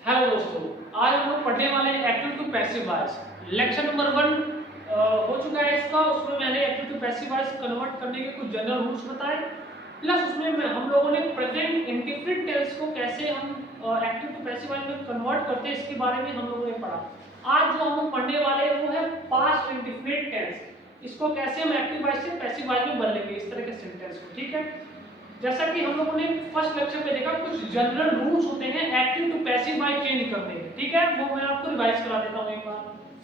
Hello दोस्तों, आज हम लोग पढ़ने वाले हैं active to passive voice. Lecture number 1 हो चुका है इसका। उसमें मैंने active to passive voice convert करने के कुछ जनरल रूल्स बताए, प्लस उसमें हम लोगों ने प्रेजेंट इंडिफरेंट टेंस को कैसे हम एक्टिव टू पैसिव वॉइस में कन्वर्ट करते हैं इसके बारे में हम लोगों ने पढ़ा। आज जो हम लोग पढ़ने वाले हैं वो है पास्ट इंडिफरेंट टेंस। इसको कैसे हम एक्टिव वॉइस से पैसिव वॉइस में बदलेंगे, इस तरह के सेंटेंस को। ठीक है, जैसा कि हम लोगों ने फर्स्ट लेक्चर में देखा, कुछ जनरल रूल्स होते हैं active to passive voice change करने के। ठीक है, वो मैं आपको रिवाइज करा देता हूं एक बार।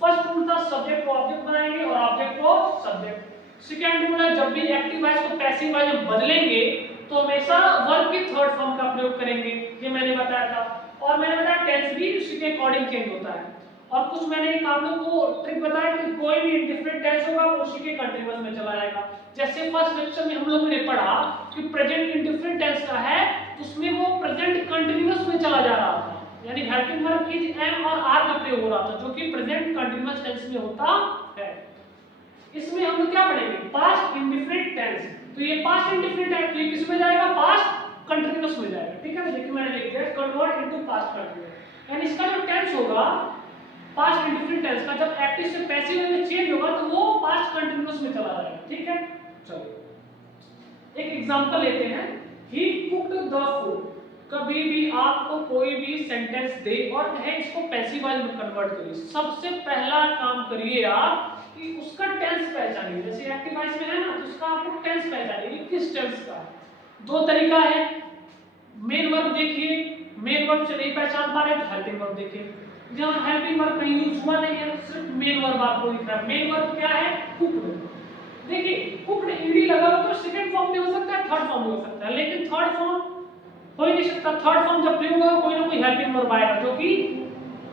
फर्स्ट रूल था सब्जेक्ट को ऑब्जेक्ट बनाएंगे और ऑब्जेक्ट को सब्जेक्ट। सेकंड रूल है जब भी एक्टिव वॉइस को पैसिव वॉइस में बदलेंगे तो हमेशा वर्ब की थर्ड फॉर्म का प्रयोग करेंगे, ये मैंने बताया था। और मैंने बताया टेंस भी उसी के अकॉर्डिंग चेंज होता है। और कुछ मैंने एक आप लोग को ट्रिक बताया कि कोई भी इंडिफरेंट टेंस होगा वो उसी के कंटीन्यूअस में चला जाएगा। जैसे फर्स्ट लेक्चर में हम लोगों ने पढ़ा कि प्रेजेंट इंडिफरेंट टेंस का है तो उसमें वो प्रेजेंट कंटीन्यूअस में चला जा रहा था, यानी हेल्पिंग वर्ब इज एम और आर का प्रयोग हो रहा था, जो कि प्रेजेंट कंटीन्यूअस टेंस में होता है। इसमें हम लोग क्या पढ़ेंगे, पास्ट इंडिफरेंट टेंस। तो ये पास्ट इंडिफरेंट है तो ये किस में जाएगा, पास्ट कंटीन्यूअस में जाएगा। ठीक है, देखिए मैंने लिख दिया कन्वर्ट इनटू पास्ट कंटीन्यूअस, यानी इसका जो टेंस होगा पास्ट इंडिफरेंट टेंस का, जब एक्टिव से पैसिव में चेंज होगा तो वो पास्ट कंटीन्यूअस में चला जाएगा। ठीक है, चलो एक एग्जांपल लेते हैं। ही कुक्ड द फूड। कभी भी आपको कोई भी सेंटेंस दे और कहे इसको पैसिव वॉइस में कन्वर्ट करिए, सबसे पहला काम करिए आप कि उसका टेंस पहचानिए। जैसे एक्टिव वॉइस में है ना, तो उसका आपको टेंस पहचानिए किस टेंस का। दो तरीका है, मेन वर्ब देखिए, मेन वर्ब से नहीं पहचान पा रहे तो हेल्पिंग वर्ब देखिए। जहां हेल्पिंग वर्ब कहीं यूज हुआ नहीं है, सिर्फ मेन वर्ब आपको दिख रहा है। मेन वर्ब क्या है, कुक्ड। देखिए कुक्ड ईडी लगा हो तो सेकंड फॉर्म में हो सकता है, थर्ड फॉर्म में हो सकता है, लेकिन थर्ड फॉर्म हो ही नहीं सकता। थर्ड फॉर्म जब प्रयोग होगा कोई ना कोई हेल्पिंग वर्ब आएगा, जो कि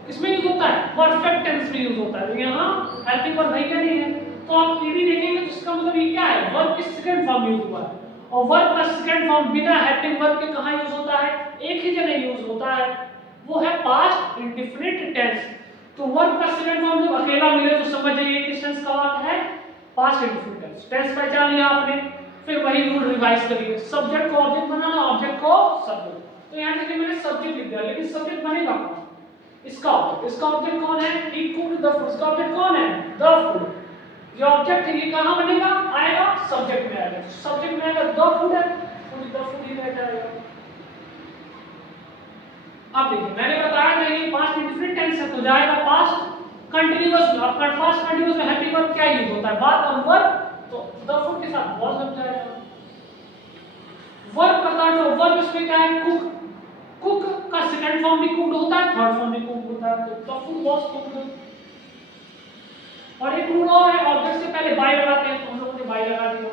इसमें यूज होता है, परफेक्ट टेंस में यूज होता है। यहाँ हेल्पिंग वर्ब है क्या नहीं है, तो आप ईडी देखेंगे तो इसका मतलब ये क्या है, वर्ब की सेकंड फॉर्म यूज हुआ है। और वर्ब का सेकंड फॉर्म बिना हेल्पिंग वर्ब के कहां यूज होता है, एक ही जगह यूज होता है, वो है पास्ट इंडिफिनिट टेंस। तो वर्ब का सेकंड फॉर्म जब अकेला मिले तो समझ जाइए किस टेंस का वाक्य है, पास्ट इंडिफिनिट टेंस। टेंस पहचान लिया आपने, फिर वही रूल रिवाइज करिए। सब्जेक्ट को ऑब्जेक्ट बनाना, ऑब्जेक्ट को सब्जेक्ट। तो यहां देखिए मैंने सब्जेक्ट लिख दिया, लेकिन सब्जेक्ट बनेगा कौन, इसका ऑब्जेक्ट। इसका ऑब्जेक्ट कौन है, ही कुक्ड द फूड। इसका ऑब्जेक्ट कौन है, द फूड। ये ऑब्जेक्ट है, ये कहां बनेगा, आएगा सब्जेक्ट में आएगा। सब्जेक्ट में आएगा द फूड है, तो द फूड ही रह जाएगा। अब देखिए मैंने बताया था ये पास्ट इंडिफिनिट टेंस है तो जाएगा पास्ट कंटीन्यूअस में। आपका पास्ट कंटीन्यूअस में हेल्पिंग वर्ब क्या यूज होता है, बात ऑन वर्ब, तो द फूड के साथ वाज लग जाएगा। वर्ब का जो वर्ब इसमें क्या है, कुक। कुक का सेकंड फॉर्म भी कुक्ड होता है, थर्ड फॉर्म भी कुक्ड होता है, तो द फूड वाज कुक्ड। और एक रूल और है, ऑब्जेक्ट से पहले बाय लगाते हैं, तो हम लोगों ने बाय लगा दिया,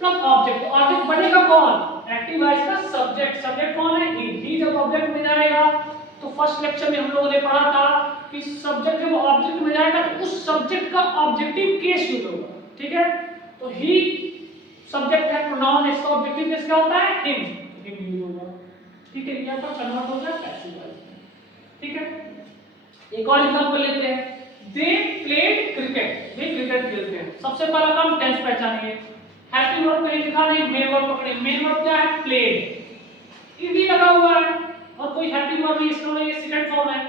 प्लस ऑब्जेक्ट। तो ऑब्जेक्ट बनेगा कौन, एक्टिव वॉइस का सब्जेक्ट। सब्जेक्ट कौन है, ही जब ऑब्जेक्ट में जाएगा तो फर्स्ट लेक्चर में हम लोगों ने पढ़ा था कि सब्जेक्ट जब ऑब्जेक्ट में जाएगा तो उस सब्जेक्ट का ऑब्जेक्टिव केस यूज होगा। ठीक है, तो ही सब्जेक्ट है, प्रोनाउन, इसका ऑब्जेक्टिव केस क्या होता है, हिम यूज होगा। ठीक है, यहां पर कन्वर्ट हो गया पैसिव वॉइस में। ठीक है, एक और एग्जांपल लेते हैं। They played cricket. Way cricket खेलते हैं। सबसे पहला काम टेंस पहचानिए। हेल्पिंग वर्ब कहीं लिखा नहीं, मेन वर्ब पकड़े। मेन वर्ब क्या है, प्लेड। ईडी लगा हुआ है और कोई हेल्पिंग वर्ब नहीं, इसका ये सेकंड फॉर्म है।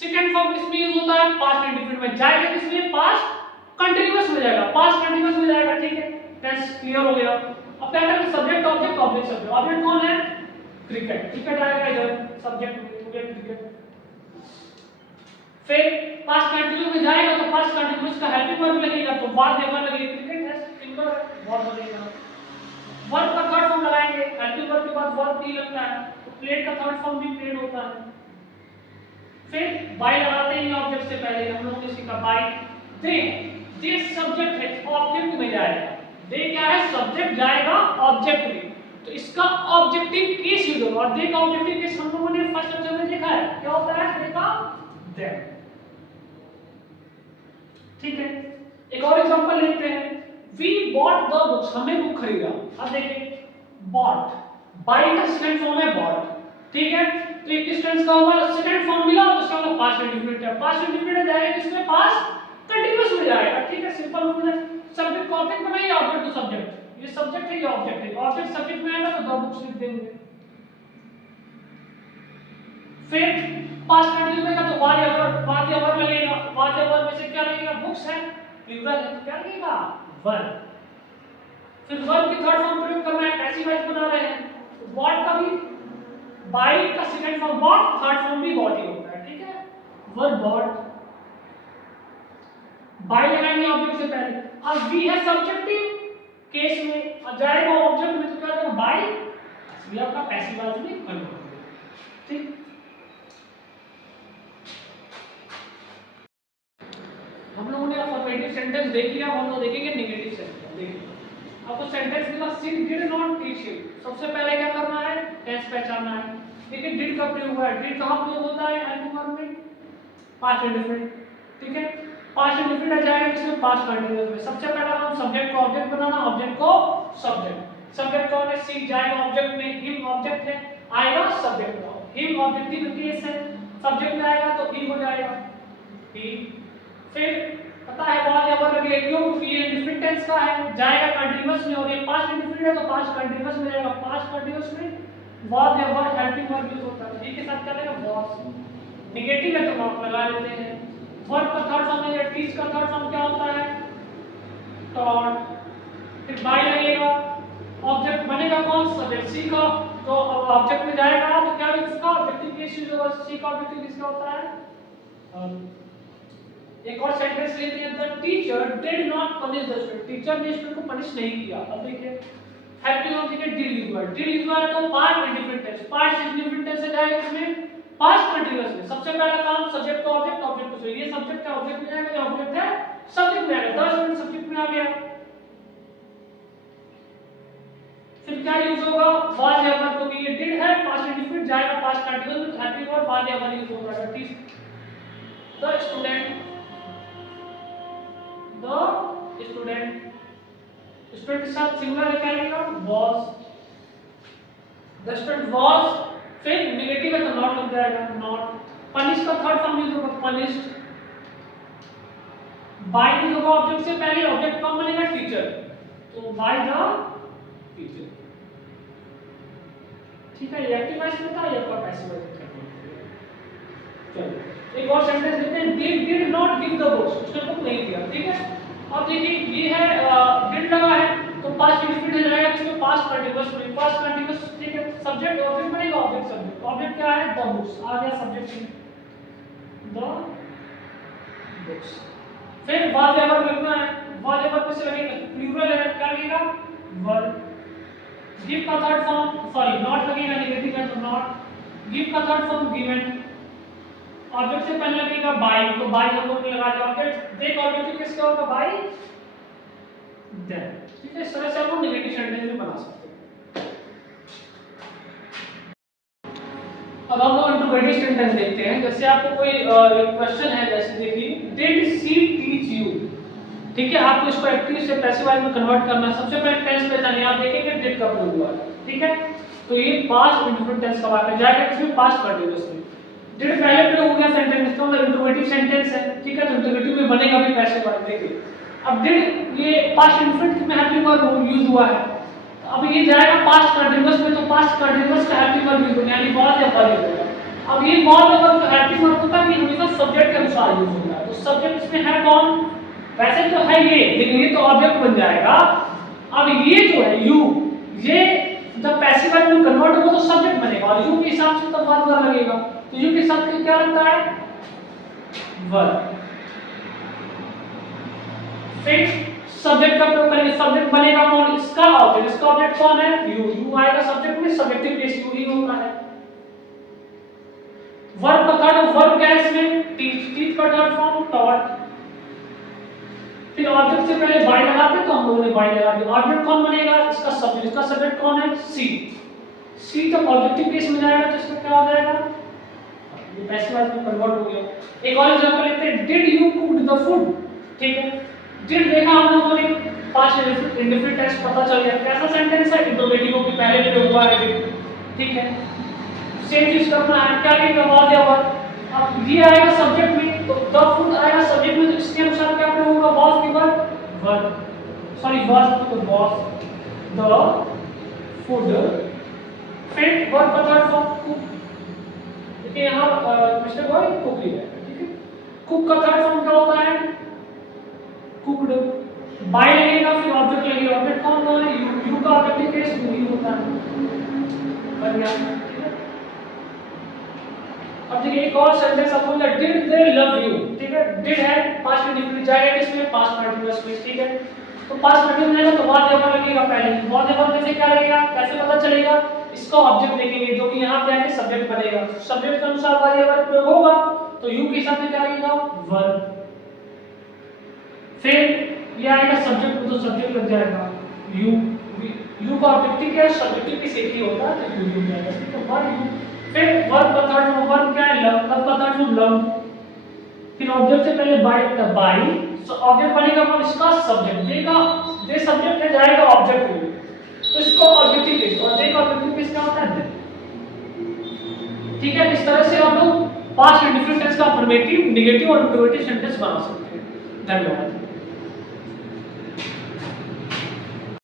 सेकंड फॉर्म किसमें यूज होता है, पास्ट इंडिफिनिट में। जाएगा किसमें, पास्ट कंटीन्यूअस में जाएगा, पास्ट कंटीन्यूअस में जाएगा। ठीक है, टेंस क्लियर हो गया। अब क्या करेंगे, subject object object subject. Object कौन है, क्रिकेट। क्रिकेट आएगा इधर, सब्जेक्ट हो गया क्रिकेट। फिर पास्ट कंटीन्यूअस में जाएगा तो पास्ट कंटीन्यूअस का हेल्पिंग वर्ब लगेगा, तो बाद में वर्ब लगेगा, क्रिकेट है सिंगुलर वर्ब लगेगा। वर्ब का थर्ड फॉर्म लगाएंगे, हेल्पिंग वर्ब के बाद वर्ब भी लगता है, तो प्लेड का थर्ड फॉर्म भी प्लेड होता है। फिर बाय लगाते हैं ऑब्जेक्ट से पहले, हम लोगों ने सीखा बाय। दे सब्जेक्ट है, ऑब्जेक्ट में जाएगा। दे क्या है, सब्जेक्ट जाएगा ऑब्जेक्ट में, तो इसका ऑब्जेक्टिव केस यूज होगा। और दे का ऑब्जेक्टिव केस हम लोगों ने फर्स्ट लेक्चर में देखा है, क्या होता है, दे का देम। ठीक है, एक और एग्जांपल लेते हैं। We bought the books. हमने बुक खरीदा। अब देखिए बॉट, बाय का सेकंड फॉर्म है बॉट। ठीक है, तो ये किस टेंस का होगा, सेकंड फॉर्म मिला तो इसका मतलब पास्ट इंडिफिनिट है। पास्ट इंडिफिनिट जाएगा किसमें, पास्ट कंटीन्यूअस में जाएगा। ठीक है, सिंपल रूल है। सब्जेक्ट को ऑब्जेक्ट बनाइए, ऑब्जेक्ट को सब्जेक्ट। ये सब्जेक्ट है, ये ऑब्जेक्ट है। ऑब्जेक्ट सब्जेक्ट में आएगा तो द बुक्स लिख देंगे। फिर पास्ट कंटिन्यूस में तो वाज एवर लगेगा, वाज एवर में से क्या लगेगा, बुक्स है, प्लूरल है तो क्या लगेगा, वर। फिर वर्ब की थर्ड फॉर्म प्रयोग करना है, पैसिव वॉइस बना रहे हैं, तो बॉट का भी बाई का second form bought, third form भी बॉट ही होता है, ठीक है, वर्ब बॉट। बाई लगाएंगे ऑब्जेक्ट से पहले। अब वी है सब्जेक्टिव केस में, और जाएगा ऑब्जेक्ट में तो क्या हो जाएगा, बाई, ये आपका पैसिव वॉइस में कन्वर्ट हो गया, ठीक। हम लोगों ने अफर्मेटिव सेंटेंस देख लिया, हम लोग देखेंगे नेगेटिव सेंटेंस। देखिए आपको सेंटेंस मिला, she did not teach you, सबसे पहले क्या करना है, टेंस पहचानना है। देखिए डिड का प्रयोग हुआ है, डिड कहां प्रयोग होता है, हेल्पिंग वर्ब में, पास्ट इंडेफिनिट, ठीक है, पास्ट इंडेफिनिट आ जाएगा किसमें, पास्ट कंटीन्यूअस में। सबसे पहला काम सब्जेक्ट को ऑब्जेक्ट बनाना, ऑब्जेक्ट को सब्जेक्ट। सब्जेक्ट कौन है, सी जाएगा ऑब्जेक्ट में, हिम ऑब्जेक्ट है, आएगा सब्जेक्ट में, हिम ऑब्जेक्टिव केस है, सब्जेक्ट में आएगा तो ही हो जाएगा, ही। फिर पता है वाज एवर लगे, क्योंकि ये इंडेफिनिट टेंस का है, जाएगा कंटीन्यूअस में, और ये पास्ट इंडेफिनिट है तो पास्ट कंटीन्यूअस में जाएगा, पास्ट कंटीन्यूअस में was ever helping verb use होता है, ही के साथ क्या लगेगा, वाज। नेगेटिव है तो आप लगा लेते हैं। वर्ब का थर्ड फॉर्म है, टीच का थर्ड फॉर्म क्या होता है, टॉट। फिर बाय लगेगा, ऑब्जेक्ट बनेगा कौन, सब्जेक्ट, सी का, तो ऑब्जेक्ट में जाएगा तो क्या इसका ऑब्जेक्टिव केस यूज होगा, सी का ऑब्जेक्टिव किसका होता है। एक और सेंटेंस लेते हैं, the teacher did not punish the student, teacher ने स्टूडेंट को पनिश नहीं किया। अब देखिए हेल्पिंग ऑब्जेक्ट है, डिड यूज हुआ है, डिड यूज हुआ है तो past indefinite tense, past indefinite tense से जाएगा इसमें पास्ट कंटीन्यूअस में। सबसे पहला काम सब्जेक्ट को ऑब्जेक्ट, ऑब्जेक्ट को, ये सब्जेक्ट है ऑब्जेक्ट में जाएगा, ये ऑब्जेक्ट है सब्जेक्ट में आएगा, द स्टूडेंट सब्जेक्ट में आ गया। फिर क्या यूज होगा, वाज एवर, क्योंकि ये डिड है पास्ट इंडेफिनिट जाएगा पास्ट कंटीन्यूअस में, helping verb was ever use होगा, that is the student, the student, student के साथ सिंगुलर क्या लगेगा, वाज, द स्टूडेंट वाज। फिर नेगेटिव है तो नॉट लग जाएगा, नॉट। पनिश का थर्ड फॉर्म यूज होगा, पनिश्ड। बाय यूज होगा ऑब्जेक्ट से पहले, ऑब्जेक्ट कौन बनेगा, टीचर, तो बाय द टीचर, ठीक है। ये एक्टिव वॉइस में था, ये आपका पैसिव वॉइस में था। चलो एक और सेंटेंस लेते हैं, did not give the books, उसने बुक नहीं दिया, ठीक है। अब देखिए ये है डिड लगा है तो पास्ट इंडेफिनिट हो जाएगा किसमें, पास्ट कंटीन्यूअस में, पास्ट कंटीन्यूअस, ठीक है। सब्जेक्ट ऑब्जेक्ट बनेगा, ऑब्जेक्ट सब्जेक्ट, ऑब्जेक्ट क्या है, द बुक्स, आ गया सब्जेक्ट में, द बुक्स। फिर वाज एवर लिखना है, वाज एवर पे से लगेगा प्लूरल है, क्या लगेगा, वर। गिव का थर्ड फॉर्म, सॉरी नॉट लगेगा, नेगेटिव है तो नॉट। गिव का थर्ड फॉर्म गिवन, ऑब्जेक्ट से पहले लगेगा बाय, तो बाय हम लोग ने लगा दिया, ऑब्जेक्ट देख ऑब्जेक्ट किसका होगा, बाय देन, ठीक है। इस तरह से हम नेगेटिव सेंटेंस भी बना सकते हैं। अब हम लोग इंट्रोगेटिव सेंटेंस देखते हैं। जैसे आपको कोई क्वेश्चन है, जैसे देखिए डिड सी टीच यू, ठीक है, आपको इसको एक्टिव से पैसिव वॉइस में कन्वर्ट करना है। सबसे पहले टेंस पहचानिए, आप देखेंगे डिड का प्रयोग हुआ है, ठीक है, तो ये पास्ट इंडेफिनिट टेंस का वाक्य जाएगा इसमें पास्ट कंटीन्यूअस में। डिड पहले प्रयोग हो गया सेंटेंस, इसका मतलब इंट्रोगेटिव सेंटेंस है, ठीक है, तो इंट्रोगेटिव में बनेगा भी पैसिव वॉइस। देखिए अब डिड ये पास्ट इंडेफिनिट में हेल्पिंग वर्ब यूज हुआ है, अब ये जाएगा पास्ट कंटीन्यूअस में, तो पास्ट कंटीन्यूअस का हेल्पिंग वर्ब यूज होगा, यानी वाज या वर होगा। अब ये वाज या वर जो हेल्पिंग वर्ब होता है ये हमेशा सब्जेक्ट के अनुसार यूज होता है, तो सब्जेक्ट इसमें है कौन, वैसे तो है ये, लेकिन ये तो ऑब्जेक्ट बन जाएगा। अब ये जो है यू, ये जब पैसिव वॉइस में कन्वर्ट होगा तो सब्जेक्ट बनेगा, और यू के हिसाब से तब वर्ब लगेगा, तो यू के साथ क्या लगता है, वर्ब। फिर सब्जेक्ट का प्रयोग करेंगे, सब्जेक्ट बनेगा कौन, इसका ऑब्जेक्ट, इसका ऑब्जेक्ट कौन है, यू, यू आएगा सब्जेक्ट में, सब्जेक्टिव केस यू ही होता है। वर्ब का थर्ड, वर्ब क्या है इसमें, टीच, टीच का थर्ड फॉर्म टॉट। फिर ऑब्जेक्ट से पहले बाय लगाते तो हम लोगों ने बाय लगा दिया, ऑब्जेक्ट कौन बनेगा, इसका सब्जेक्ट, इसका सब्जेक्ट कौन है, सी, सी जब ऑब्जेक्टिव केस में जाएगा तो इसका क्या हो जाएगा, ये पैसिव वॉइस में कन्वर्ट हो गया। एक और एग्जांपल लेते हैं, did you cook the food, ठीक है, डिड देखा हम लोगों ने, पास्ट इंडेफिनिट टेंस पता चल गया, कैसा सेंटेंस है, इंट्रोगेटिव के पहले प्रयोग हुआ है, ठीक है। सेम चीज करना है, क्या लिखेगा, वाज या वर। अब ये आएगा सब्जेक्ट में, तो द फूड आएगा सब्जेक्ट में, तो इसके अनुसार क्या प्रयोग होगा, वाज की वर, सॉरी वाज तो वाज द फूड। फिर वर्ब का थर्ड फॉर्म कुक, देखिए यहाँ मिस्टेक हुआ कुक ही रहेगा, ठीक है। कुक का थर्ड फॉर्म क्या होता है? कुक्ड। बाय लगेगा फिर ऑब्जेक्ट लगेगा, ऑब्जेक्ट कौन कौन है? यू का ऑब्जेक्टिव केस ही होता है, बन गया, ठीक है। अब देखिए एक और सेंटेंस आपको बोला डिड दे लव यू, ठीक है। डिड है पास्ट कंटिन्यूस जाएगा किसमें? पास्ट कंटिन्यूस में, ठीक है। तो पास्ट कंटिन्यूस रहेगा तो वाज एवर लगेगा पहले। वाज एवर में से क्या लगेगा, कैसे पता चलेगा? इसका ऑब्जेक्ट देखेंगे जो कि यहां पे आके सब्जेक्ट बनेगा, सब्जेक्ट के अनुसार वाज एवर प्रयोग होगा तो यू के हिसाब से क्या लगेगा? वर्ब। फिर ये आएगा सब्जेक्ट में तो सब्जेक्ट लग जाएगा यू। यू का ऑब्जेक्टिव क्या है? सब्जेक्टिव की सेट ही होता है तो यू जाएगा, ठीक है। Verb you. फिर वर्ब का थर्ड फॉर्म वर्ब क्या है? लव। लव का थर्ड फॉर्म लव। फिर ऑब्जेक्ट से पहले बाय तब बाय, सो ऑब्जेक्ट बनेगा कौन? इसका सब्जेक्ट। देगा दे सब्जेक्ट है जाएगा ऑब्जेक्ट में, तो इसको ऑब्जेक्टिव केस, और दे का ऑब्जेक्टिव केस क्या होता है? ठीक है। इस तरह से हम लोग पास्ट इंडिफिनिट टेंस का अफर्मेटिव, नेगेटिव और इंटरोगेटिव सेंटेंस बना सकते हैं। धन्यवाद।